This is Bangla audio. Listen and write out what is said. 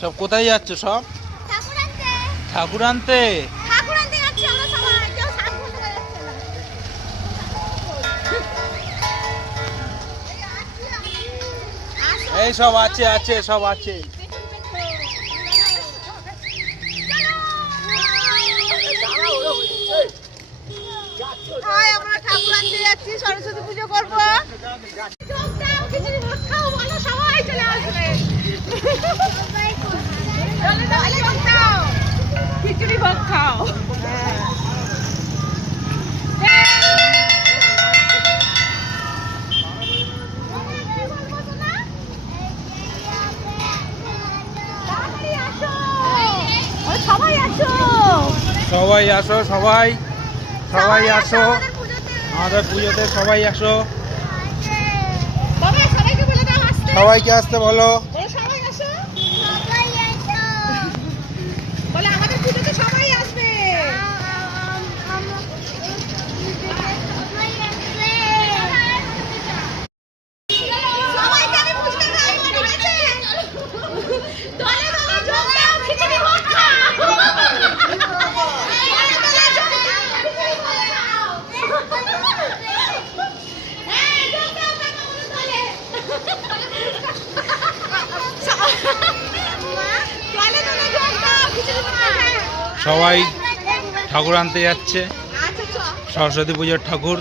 সব কোথায় যাচ্ছ? সব ঠাকুর আনতে। এই সব আছে আছে সব আছে। আমরা ঠাকুর আনতে যাচ্ছি, সরস্বতী পুজো করবো। সবাই চলে আসবে। খিচুড়ি ভোগ খাও। সবাই আসো, সবাই আসো, সবাই সবাই আসো আমাদের পুজোতে। সবাই আসো, সবাইকে আসতে বলো। সবাই আসো, বলে আমাদের পুজোতে সবাই আসবে। সবাই ঠাকুর আনতে যাচ্ছে, সরস্বতী পুজোর ঠাকুর।